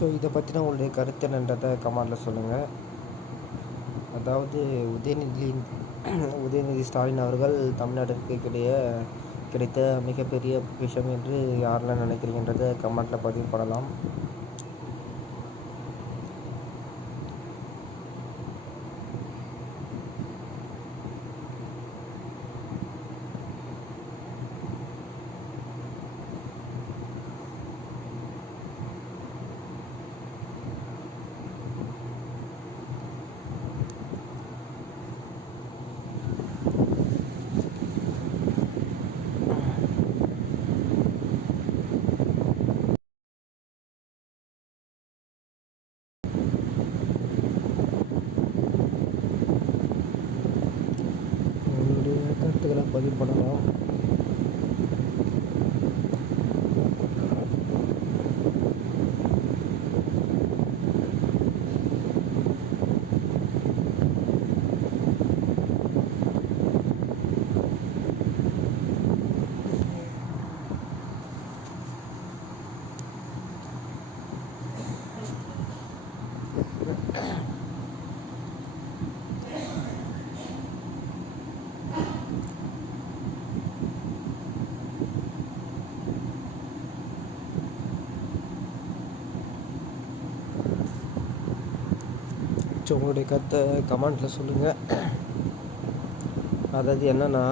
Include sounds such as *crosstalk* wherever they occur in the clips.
So இதை பற்றின உங்களுடைய கருத்து என்னன்றதை கமெண்டில் சொல்லுங்கள் அதாவது உதயநிதி *clears throat* உதயநிதி ஸ்டாலின் அவர்கள் தமிழ்நாட்டிற்கு கிடையே கிடைத்த மிகப்பெரிய பொக்கிஷம் என்று யாரெல்லாம் நினைக்கிறீங்கன்றதை கமெண்ட்டில் பதிவு பண்ணலாம் உங்களுடைய கருத்துக்களை பதிவு பண்ணலாம் ஸோ உங்களுடைய கருத்தை கமெண்ட்டில் சொல்லுங்கள் அதாவது என்னென்னா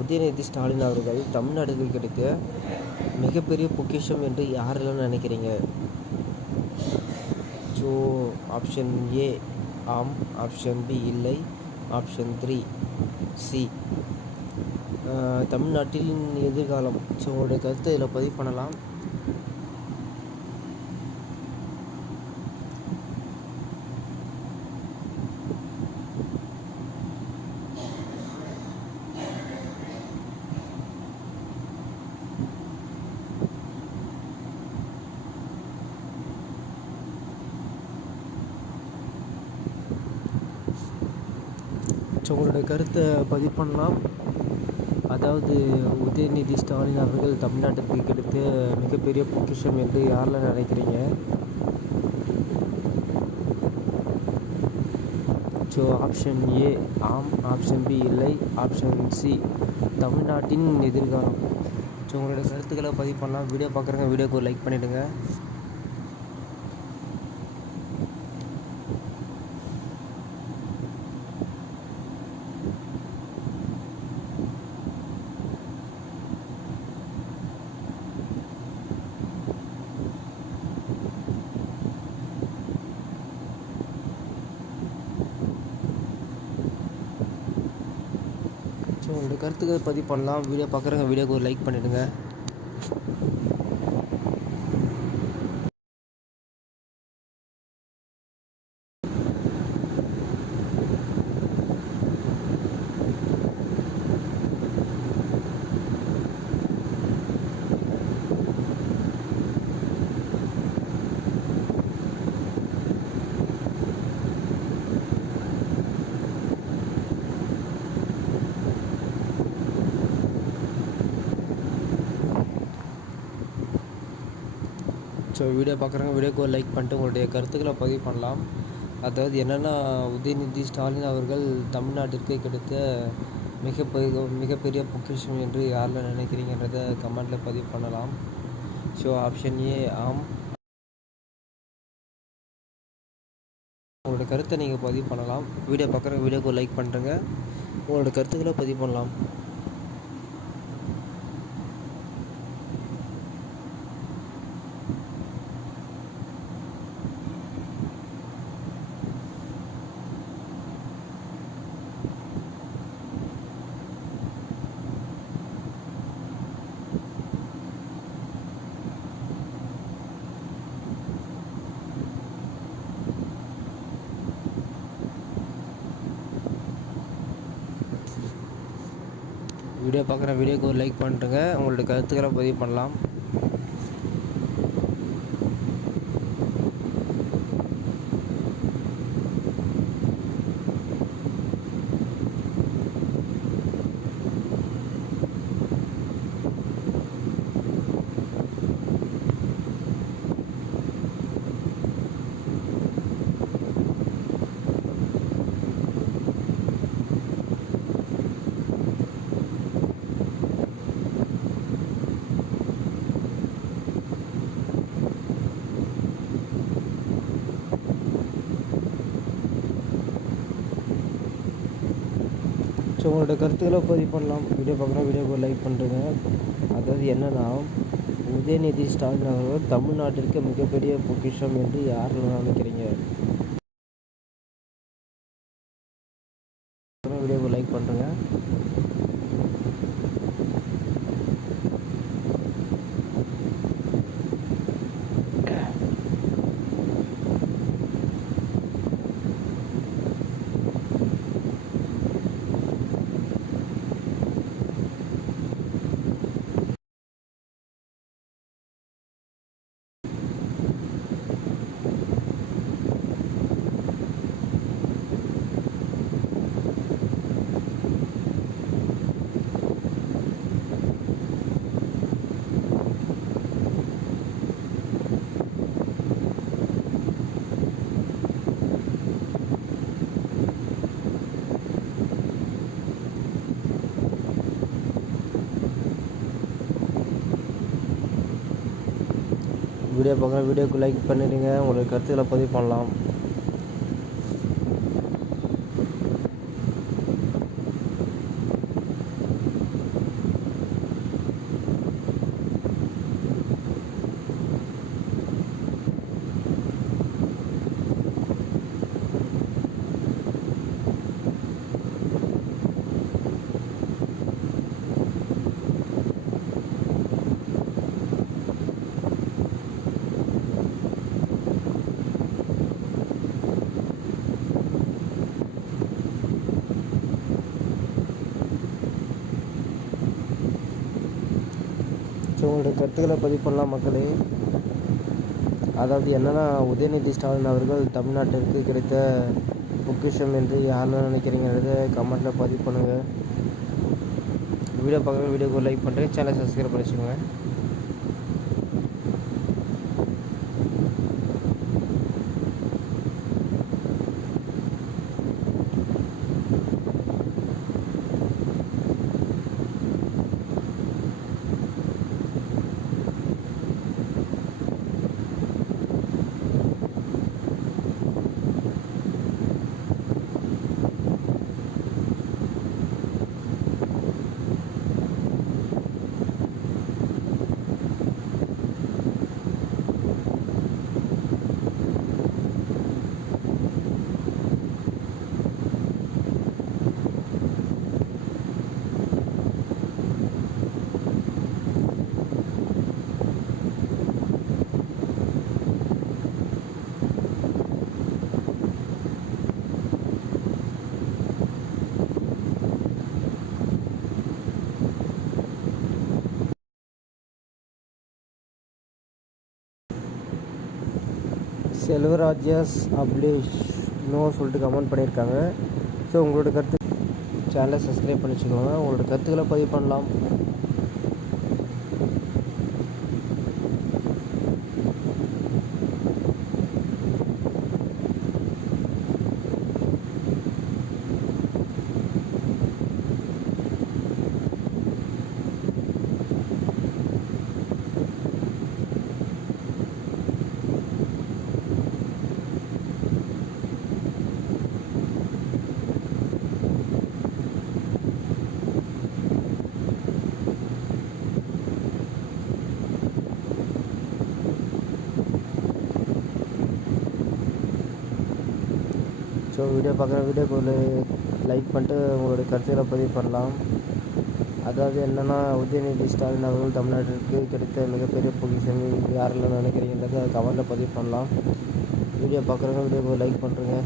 உதயநிதி ஸ்டாலின் அவர்கள் தமிழ்நாடுக்கு கிடைத்த மிகப்பெரிய பொக்கிஷம் என்று யாரெல்லாம் நினைக்கிறீங்க? ஸோ ஆப்ஷன் ஏ ஆம் ஆப்ஷன் பி இல்லை ஆப்ஷன் த்ரீ சி தமிழ்நாட்டின் எதிர்காலம். ஸோ உங்களுடைய கருத்தை இதில் பதிவு பண்ணலாம். ஸோ கருத்தை பதிவு பண்ணலாம். அதாவது உதயநிதி ஸ்டாலின் அவர்கள் தமிழ்நாட்டிற்கு கிடைத்த மிகப்பெரிய பொக்கிஷம் என்று யாரெல்லாம் நினைக்கிறீங்க? ஸோ ஆப்ஷன் ஏ ஆம். ஆப்ஷன் பி இல்லை. ஆப்ஷன் சி தமிழ்நாட்டின் எதிர்காலம். ஸோ உங்களுடைய கருத்துக்களை பதிவு பண்ணலாம். வீடியோ பார்க்குறவங்க வீடியோக்கு லைக் பண்ணிவிடுங்க ஸோ உங்களுடைய கருத்துக்களை பதிவு பண்ணலாம். வீடியோ பார்க்குறவங்க வீடியோக்கு ஒரு லைக் பண்ணிவிடுங்க ஸோ வீடியோ பார்க்குறவங்க வீடியோக்கு ஒரு லைக் பண்ணிட்டு உங்களுடைய கருத்துக்களை பதிவு பண்ணலாம். அதாவது என்னென்னா உதயநிதி ஸ்டாலின் அவர்கள் தமிழ்நாட்டிற்கு கிடைத்த மிகப்பெரிய மிகப்பெரிய பொக்கிஷம் என்று யாரில் நினைக்கிறீங்கன்றதை கமெண்ட்டில் பதிவு பண்ணலாம். ஸோ ஆப்ஷன் ஏ ஆம். உங்களோட கருத்தை நீங்கள் பதிவு பண்ணலாம். வீடியோ பார்க்குற வீடியோக்கு லைக் பண்ணுறங்க உங்களோட கருத்துக்களை பதிவு பண்ணலாம். வீடியோ பார்க்குற வீடியோக்கு ஒரு லைக் பண்ணிட்டுங்க உங்களோட கருத்துக்களை பதிவு பண்ணலாம். ஸோ உங்களோட கருத்துக்களை பதிவு பண்ணலாம் வீடியோ பார்க்குறோம். வீடியோக்கு லைக் பண்ணுறேங்க அதாவது என்னென்னா உதயநிதி ஸ்டாலின் அவர்கள் தமிழ்நாட்டிற்கு மிகப்பெரிய பொக்கிஷம் என்று யாரெல்லாம் நினைக்கிறீங்க வீடியோக்கு லைக் பண்ணுறேங்க வீடியோ பார்க்குறேன் வீடியோக்கு லைக் பண்ணிடுங்க. உங்களோட கருத்துக்களை பதிவு பண்ணலாம். ஸோ உங்களுடைய கருத்துக்களை பதிவு பண்ணலாம் மக்களே. அதாவது என்னென்னா உதயநிதி ஸ்டாலின் அவர்கள் தமிழ்நாட்டிற்கு கிடைத்த பொக்கிஷம் என்று யாரெல்லாம் நினைக்கிறீங்கிறத கமெண்ட்டில் பதிவு பண்ணுங்கள் வீடியோ பார்க்குற வீடியோக்கு லைக் பண்ணுறேன் சேனலை சப்ஸ்கிரைப் பண்ணிச்சுக்கோங்க செல்வராஜ்யாஸ் அப்ளிஷ் நோ சொல்லிட்டு கமெண்ட் பண்ணியிருக்காங்க. ஸோ உங்களோட கருத்து சேனலை சப்ஸ்கிரைப் பண்ணி வச்சுக்கோங்க. உங்களோட கருத்துக்களை பதிவு பண்ணலாம். ஸோ வீடியோ பார்க்குற வீடியோக்கு ஒரு லைக் பண்ணிட்டு உங்களுடைய கருத்துக்களை பதிவு பண்ணலாம். அதாவது என்னென்னா உதயநிதி ஸ்டாலின் அவர்கள் தமிழ்நாட்டிற்கு கிடைத்த மிகப்பெரிய பொக்கிஷன் யாரெல்லாம் நினைக்கிறீங்கிறத கமெண்ட்டில் பதிவு பண்ணலாம். வீடியோ பார்க்குறவங்க வீடியோக்கு லைக் பண்ணுறேங்க